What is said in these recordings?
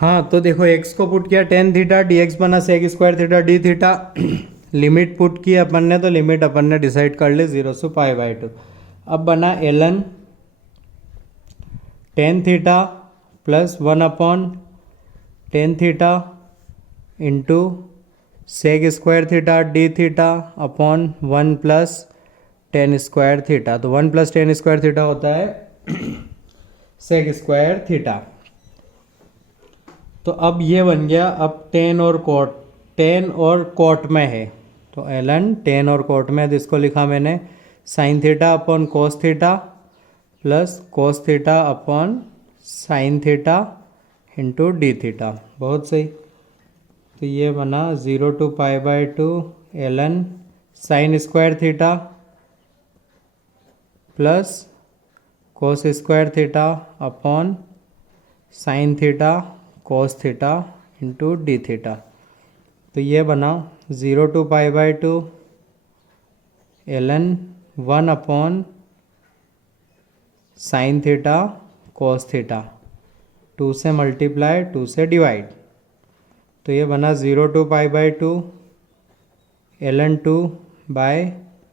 हाँ तो देखो x को पुट किया टेन थीटा, डी एक्स बना sec square theta d theta. Limit put की अपन ने, तो लिमिट अपन ने डिसाइड कर ली 0 से π/2। अब बना ln tan theta plus 1/tan theta into sec square theta d theta upon 1 plus tan square theta. तो 1 प्लस टेन स्क्वायर थीटा होता है सेक स्क्वायर थीटा। तो अब ये बन गया, अब टेन और कोट में है, तो ln टेन और कोट में, तो इसको लिखा मैंने sine theta upon cos theta plus cos theta upon sine theta into D theta. बहुत सही। तो ये बना 0 to π/2 ln sine square theta plus cos square theta upon sine theta cos theta into D theta. तो ये बना 0 to π/2 ln 1 upon sine theta cos theta, 2 से multiply 2 से डिवाइड। तो ये बना 0 to π/2 ln 2 by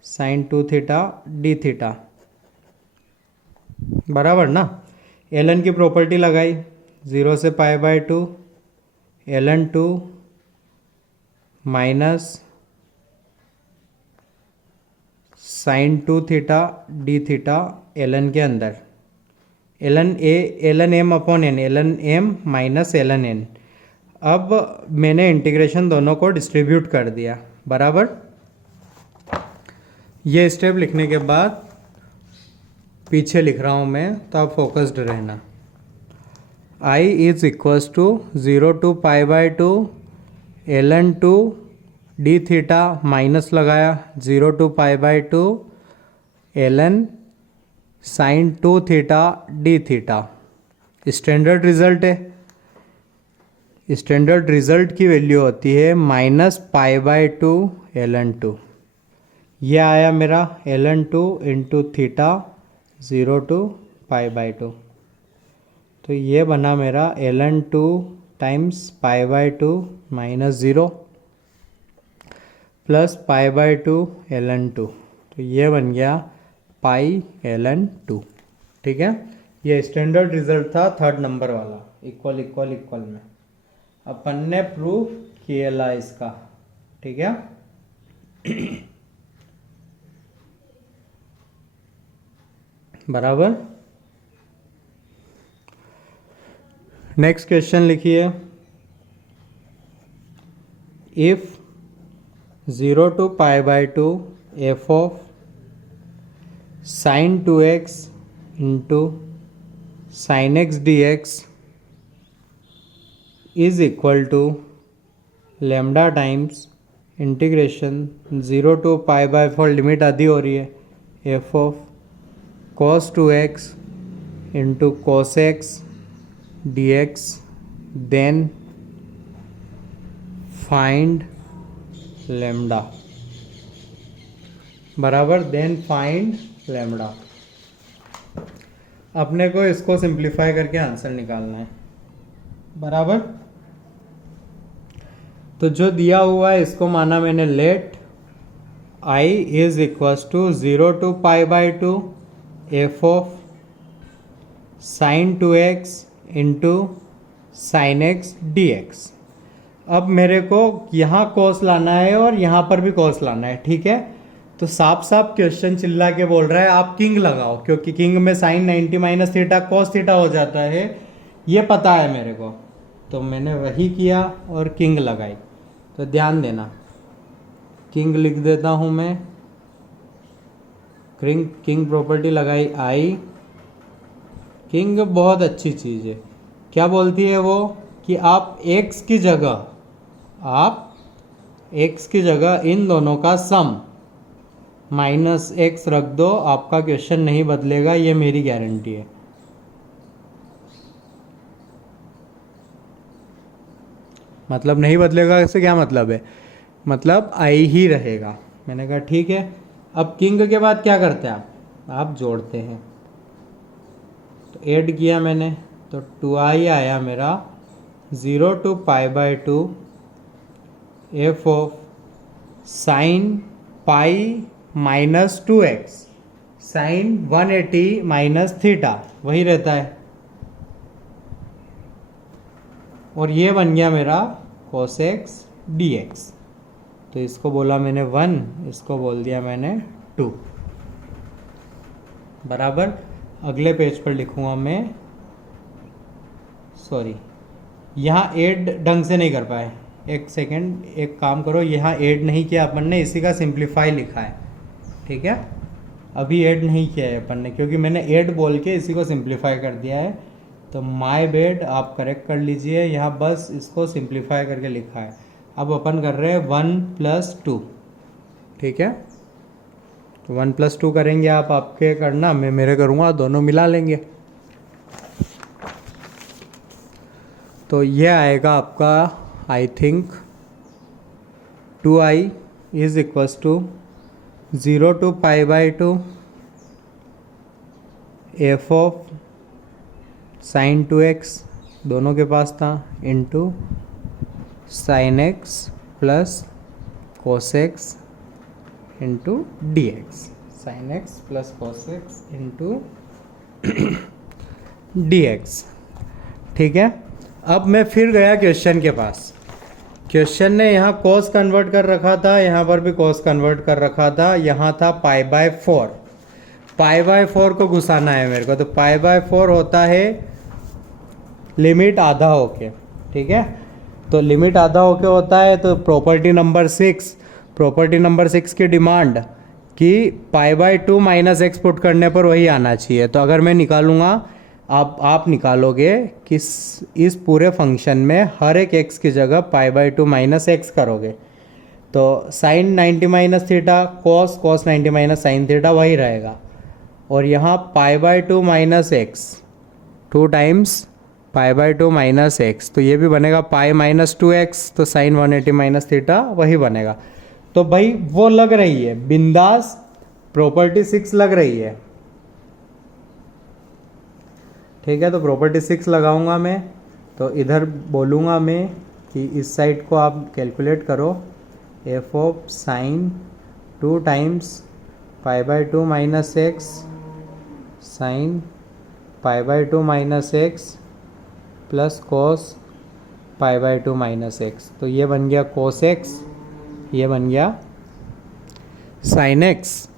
sine 2 theta d theta, बराबर ना। ln की प्रॉपर्टी लगाई, 0 से π/2 ln 2 minus sine 2 theta d theta ln के अंदर, ln m upon n, ln m minus ln n। अब मैंने इंटीग्रेशन दोनों को डिस्ट्रीब्यूट कर दिया, बराबर। ये स्टेप लिखने के बाद पीछे लिख रहा हूँ मैं, तो आप फोकस्ड रहना। I is equals to 0 to π/2 ln 2 d theta minus लगाया 0 to π/2 ln sine 2 theta d theta. Standard result है, स्टैंडर्ड रिजल्ट की वैल्यू होती है माइनस π/2 ln 2। यह आया मेरा ln 2 इंटू थीटा 0 to π/2। तो ये बना मेरा ln 2 times π/2 minus 0 plus π/2 ln 2। तो ये बन गया पाई ln 2। ठीक है, ये स्टैंडर्ड रिजल्ट था थर्ड नंबर वाला, इक्वल इक्वल इक्वल में अपन ने प्रूव किया इसका। ठीक है, बराबर। नेक्स्ट क्वेश्चन लिखिए, if 0 to π/2 f of sine 2x into sine x dx is equal to lambda times integration 0 to π/4, limit आधी हो रही है, f of cos 2x into cos x dx, then find lambda, बराबर। Then find lambda. अपने को इसको simplify करके answer निकालना है, बराबर। तो जो दिया हुआ है इसको माना मैंने let I is equals to 0 to π/2 f of sine 2x into sine x dx। अब मेरे को यहाँ कॉस लाना है और यहाँ पर भी कॉस लाना है, ठीक है। तो साफ साफ क्वेश्चन चिल्ला के बोल रहा है आप किंग लगाओ, क्योंकि किंग में sine 90 minus theta cos theta हो जाता है, ये पता है मेरे को। तो मैंने वही किया और किंग लगाई। तो ध्यान देना, किंग लिख देता हूँ मैं, किंग प्रॉपर्टी लगाई आई। किंग बहुत अच्छी चीज़ है। क्या बोलती है वो कि आप x की जगह इन दोनों का सम माइनस x रख दो, आपका क्वेश्चन नहीं बदलेगा, ये मेरी गारंटी है। मतलब नहीं बदलेगा इससे क्या मतलब है, मतलब आई ही रहेगा। मैंने कहा ठीक है। अब किंग के बाद क्या करते हैं आप जोड़ते हैं। तो ऐड किया मैंने, तो 2i आया मेरा 0 to pi by 2 f of sin pi minus 2x sine 180 minus theta वही रहता है, और ये बन गया मेरा cos x dx। तो इसको बोला मैंने 1, इसको बोल दिया मैंने 2 बराबर। अगले पेज पर लिखूँगा मैं, सॉरी यहाँ ऐड ढंग से नहीं कर पाए, एक सेकेंड, एक काम करो, यहाँ ऐड नहीं किया अपन ने, इसी का सिंप्लीफाई लिखा है, ठीक है। अभी ऐड नहीं किया है अपन ने, क्योंकि मैंने ऐड बोल के इसी को सिंप्लीफाई कर दिया है, तो माय बेड आप करेक्ट कर लीजिए, यहाँ बस इसको सिंप्लीफाई करके लिखा है। अब अपन कर रहे हैं 1+2, ठीक है। तो 1+2 करेंगे, आप आपके करना, मैं मेरे करूँगा, दोनों मिला लेंगे। तो ये आएगा आपका, I think 2i is equals to 0 to pi by 2 f of sine 2x दोनों के पास था into sine x plus cos x into d x, sine x plus cos x into d x, ठीक है। अब मैं फिर गया क्वेश्चन के पास, क्वेश्चन ने यहाँ cos कन्वर्ट कर रखा था, यहाँ पर भी cos कन्वर्ट कर रखा था, यहाँ था π/4, π/4 को घुसाना है मेरे को, तो π/4 होता है लिमिट आधा होके, ठीक है। तो लिमिट आधा होके होता है, तो प्रॉपर्टी नंबर 6 की डिमांड कि π/2 माइनस एक्स पुट करने पर वही आना चाहिए। तो अगर मैं निकालूंगा, आप निकालोगे कि इस पूरे फंक्शन में हर एक x की जगह π/2 माइनस एक्स करोगे, तो sine 90 minus theta cos 90 minus sine theta वही रहेगा, और यहाँ π/2 minus x 2 times π/2 minus x, तो ये भी बनेगा पाई माइनस 2x, तो साइन 180 माइनस थीटा वही बनेगा। तो भाई वो लग रही है बिंदास, प्रॉपर्टी 6 लग रही है, ठीक है। तो प्रॉपर्टी 6 लगाऊंगा मैं, तो इधर बोलूँगा मैं कि इस साइड को आप कैलकुलेट करो, f of sine 2 times π/2 minus x sine π/2 minus x plus cos π/2 minus x, तो ये बन गया cos x, ये बन गया साइन x,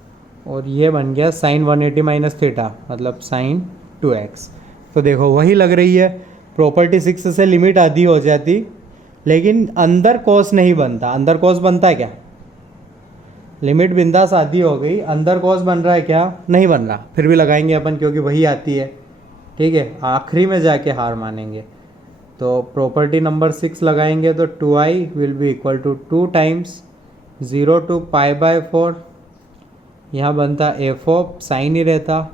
और ये बन गया साइन 180 माइनस थीटा मतलब साइन 2x। तो देखो वही लग रही है, प्रॉपर्टी 6 से लिमिट आधी हो जाती, लेकिन अंदर कॉस नहीं बनता। अंदर कॉस बनता है क्या? लिमिट बिंदास आधी हो गई, अंदर कॉस बन रहा है क्या? नहीं बन रहा, फिर भी लगाएंगे अपन क्योंकि वही आती है, ठीक है। आखिरी में जाके हार मानेंगे, तो प्रॉपर्टी नंबर 6 लगाएंगे, तो 2i will be equal to 2 times 0 to π/4, यहाँ बनता एफ ऑफ साइन ही रहता,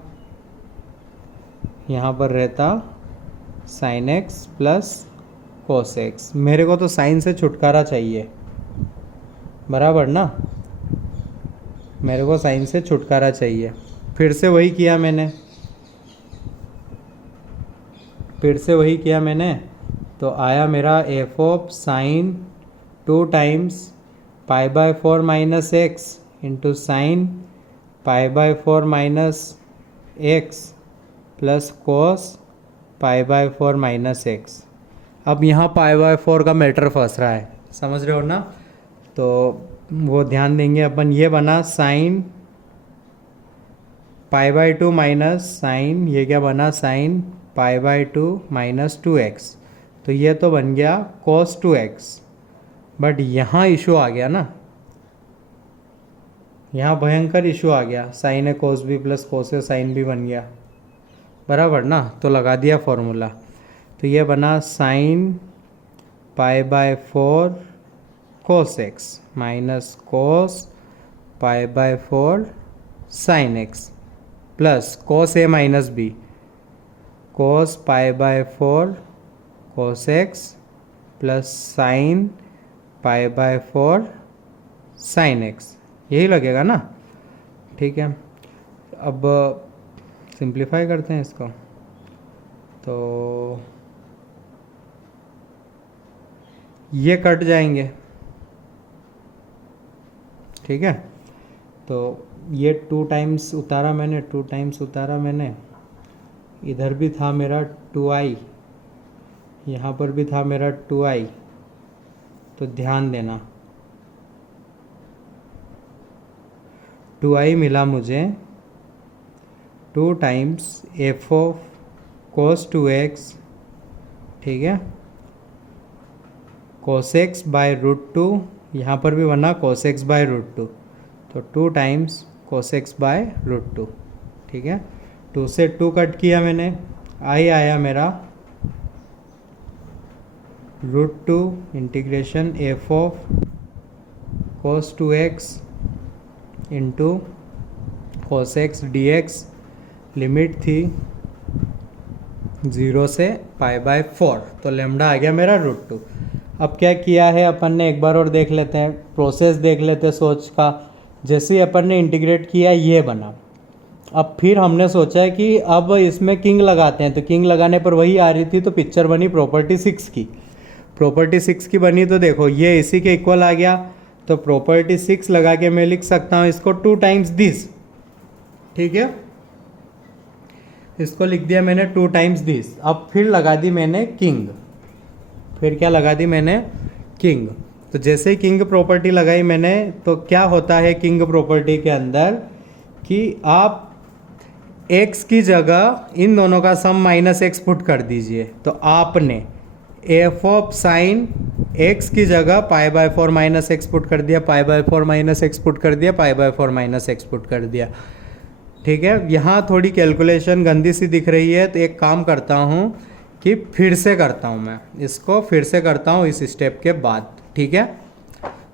यहाँ पर रहता sine x plus cos x। मेरे को तो साइन से छुटकारा चाहिए, बराबर ना, मेरे को साइन से छुटकारा चाहिए। फिर से वही किया मैंने, तो आया मेरा f of sine 2 times π/4 minus x into sine π/4 minus x plus cos π/4 minus x. अब यहाँ π/4 का मैटर फंस रहा है, समझ रहे हो ना, तो वो ध्यान देंगे अपन। ये बना साइन π/2 माइनस साइन, ये क्या बना साइन π/2 माइनस 2x, तो ये तो बन गया cos 2x। बट यहाँ इशू आ गया ना, यहाँ भयंकर इशू आ गया, साइन है कोस बी प्लस कोस है साइन भी बन गया, बराबर ना। तो लगा दिया फॉर्मूला, तो ये बना sine π/4 cos x minus cos π/4 sine x plus cos A minus B cos π/4 cos x plus sine π/4 sine x, यही लगेगा ना, ठीक है। अब सिंप्लीफाई करते हैं इसको, तो ये कट जाएंगे, ठीक है। तो ये 2 टाइम्स उतारा मैंने, 2 टाइम्स उतारा मैंने, इधर भी था मेरा 2i, यहाँ पर भी था मेरा 2i। तो ध्यान देना 2i मिला मुझे 2 times F of cos 2x, ठीक है, cos x by root two, यहाँ पर भी बना cos x by root two, तो 2 times cos x by root two, ठीक है। 2 से 2 कट किया मैंने, आई आया मेरा root two integration f of cos 2x into cos x dx, लिमिट थी 0 से π/4, तो लेमडा आ गया मेरा रूट टू। अब क्या किया है अपन ने, एक बार और देख लेते हैं, प्रोसेस देख लेते हैं सोच का। जैसे ही अपन ने इंटीग्रेट किया ये बना। अब फिर हमने सोचा है कि अब इसमें किंग लगाते हैं, तो किंग लगाने पर वही आ रही थी, तो पिक्चर बनी प्रॉपर्टी 6 की। प्रॉपर्टी 6 की बनी तो देखो ये इसी के इक्वल आ गया, तो प्रॉपर्टी 6 लगा के मैं लिख सकता हूँ इसको 2 टाइम्स दिस, ठीक है। इसको लिख दिया मैंने 2 टाइम्स दिस। अब फिर लगा दी मैंने किंग, फिर क्या लगा दी मैंने, किंग। तो जैसे ही किंग प्रॉपर्टी लगाई मैंने, तो क्या होता है किंग प्रॉपर्टी के अंदर कि आप x की जगह इन दोनों का सम -x पुट कर दीजिए। तो आपने एफ ऑफ साइन x की जगह π/4 -x पुट कर दिया, π/4 -x पुट कर दिया, π/4 -x पुट कर दिया, ठीक है। यहाँ थोड़ी कैलकुलेशन गंदी सी दिख रही है, तो एक काम करता हूँ कि फिर से करता हूँ, मैं इसको फिर से करता हूँ इस स्टेप के बाद, ठीक है।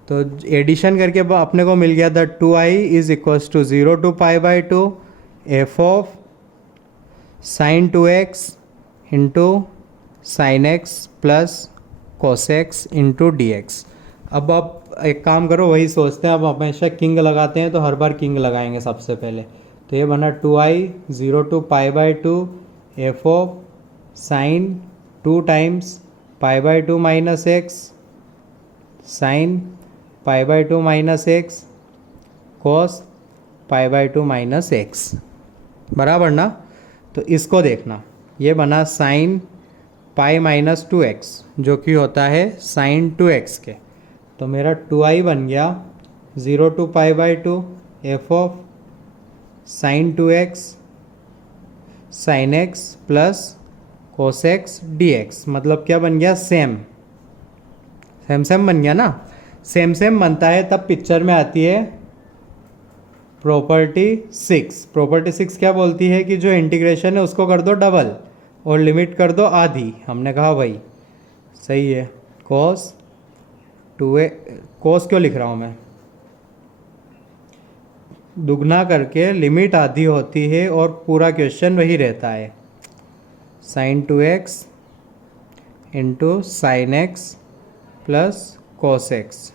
तो एडिशन करके अपने को मिल गया the 2i is equals to 0 to π/2 f of sine 2x into sine x plus cos x into d x. अब आप एक काम करो, वही सोचते हैं, अब हमेशा किंग लगाते हैं तो हर बार किंग लगाएंगे सबसे पहले। तो ये बना 2i 0 to π/2 f of sine 2 times π/2 minus x sine π/2 minus x cos π/2 minus x, बराबर ना। तो इसको देखना, ये बना साइन पाई माइनस 2x, जो कि होता है साइन 2x के। तो मेरा 2i बन गया 0 to π/2 f of sine 2x sine x plus cos x d x. मतलब क्या बन गया, सेम सेम सेम बन गया ना। सेम सेम बनता है तब पिक्चर में आती है प्रॉपर्टी 6। प्रॉपर्टी 6 क्या बोलती है कि जो इंटीग्रेशन है उसको कर दो डबल और लिमिट कर दो आधी। हमने कहा भाई सही है, कॉस 2a, कॉस क्यों लिख रहा हूँ मैं, दुगना करके लिमिट आधी होती है और पूरा क्वेश्चन वही रहता है, sine 2x into sine x plus cos x.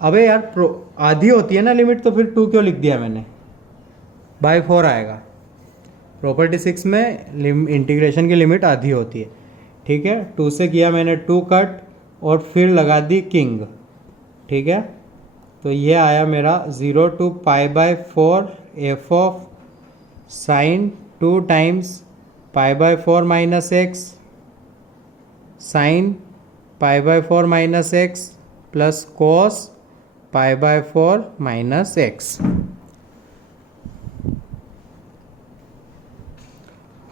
अबे यार आधी होती है ना लिमिट, तो फिर 2 क्यों लिख दिया मैंने, बाय 4 आएगा। प्रॉपर्टी 6 में इंटीग्रेशन की लिमिट आधी होती है, ठीक है। 2 से किया मैंने 2 कट और फिर लगा दी किंग, ठीक है। तो ये आया मेरा 0 to π/4 f of sine 2 times π/4 minus x sine π/4 minus x plus cos π/4 minus x,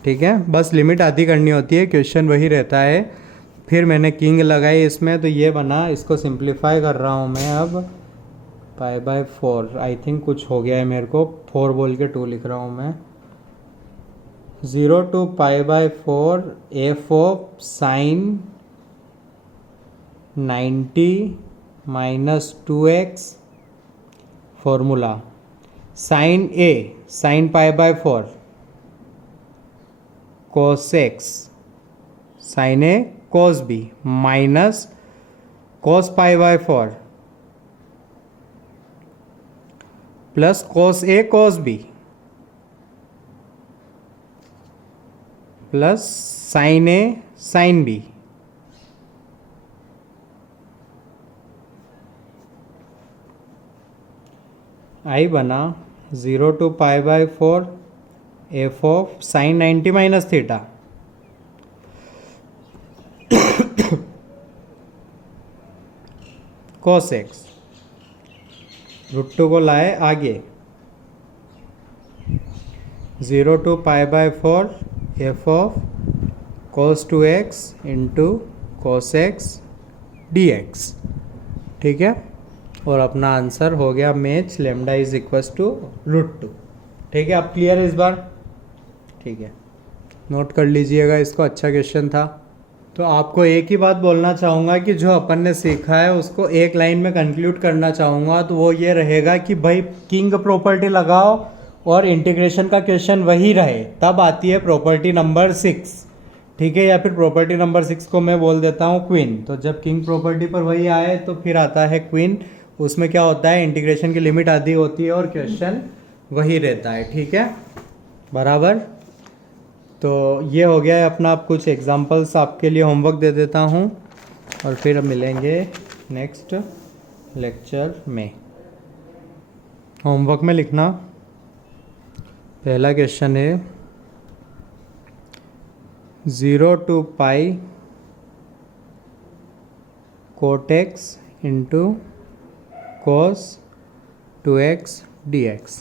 ठीक है। बस लिमिट आधी करनी होती है, क्वेश्चन वही रहता है। फिर मैंने किंग लगाई इसमें, तो ये बना, इसको सिंप्लीफाई कर रहा हूँ मैं अब π/4। आई थिंक कुछ हो गया है मेरे को, 4 बोल के 2 लिख रहा हूँ मैं। 0 to π/4 f of sine 90 minus 2x formula sine a sine π/4 cos x sine a cos b minus cos π/4 plus cos a cos b plus sine a sine b आई बना 0 to π/4 f of sine 90 minus theta. cos x √2 को लाए आगे 0 to π/4 f of cos 2x into cos x dx। ठीक है, और अपना answer हो गया match, lambda is equals to √2। ठीक है, अब क्लियर है इस बार? ठीक है, नोट कर लीजिएगा इसको, अच्छा क्वेश्चन था। तो आपको एक ही बात बोलना चाहूँगा कि जो अपन ने सीखा है उसको एक लाइन में कंक्लूड करना चाहूँगा, तो वो ये रहेगा कि भाई किंग प्रॉपर्टी लगाओ और इंटीग्रेशन का क्वेश्चन वही रहे, तब आती है प्रॉपर्टी नंबर 6। ठीक है, या फिर प्रॉपर्टी नंबर 6 को मैं बोल देता हूँ क्वीन। तो जब किंग प्रॉपर्टी पर वही आए तो फिर आता है क्वीन। उसमें क्या होता है, इंटीग्रेशन की लिमिट आधी होती है और क्वेश्चन वही रहता है। ठीक है, बराबर। तो ये हो गया है अपना। आप कुछ एग्जांपल्स आपके लिए होमवर्क दे देता हूँ और फिर अब मिलेंगे नेक्स्ट लेक्चर में। होमवर्क में लिखना, पहला क्वेश्चन है 0 to π cot x इंटू cos 2x dx।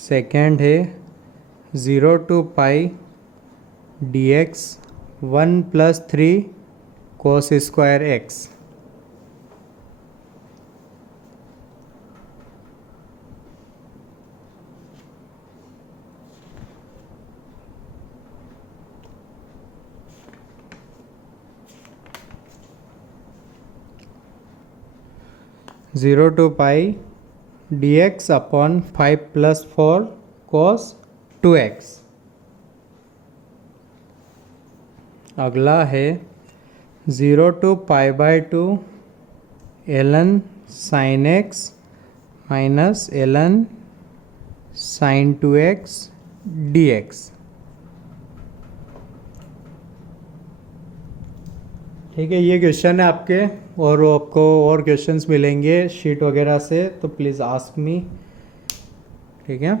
सेकेंड है 0 to π dx 1 + 3 cos square x। Zero to pi dx upon 5 + 4 cos 2x। अगला है 0 to π/2 ln sin x minus ln sin 2x dx। ठीक है, ये क्वेश्चन है आपके, और आपको और क्वेश्चंस मिलेंगे शीट वगैरह से, तो प्लीज़ आस्क मी। ठीक है।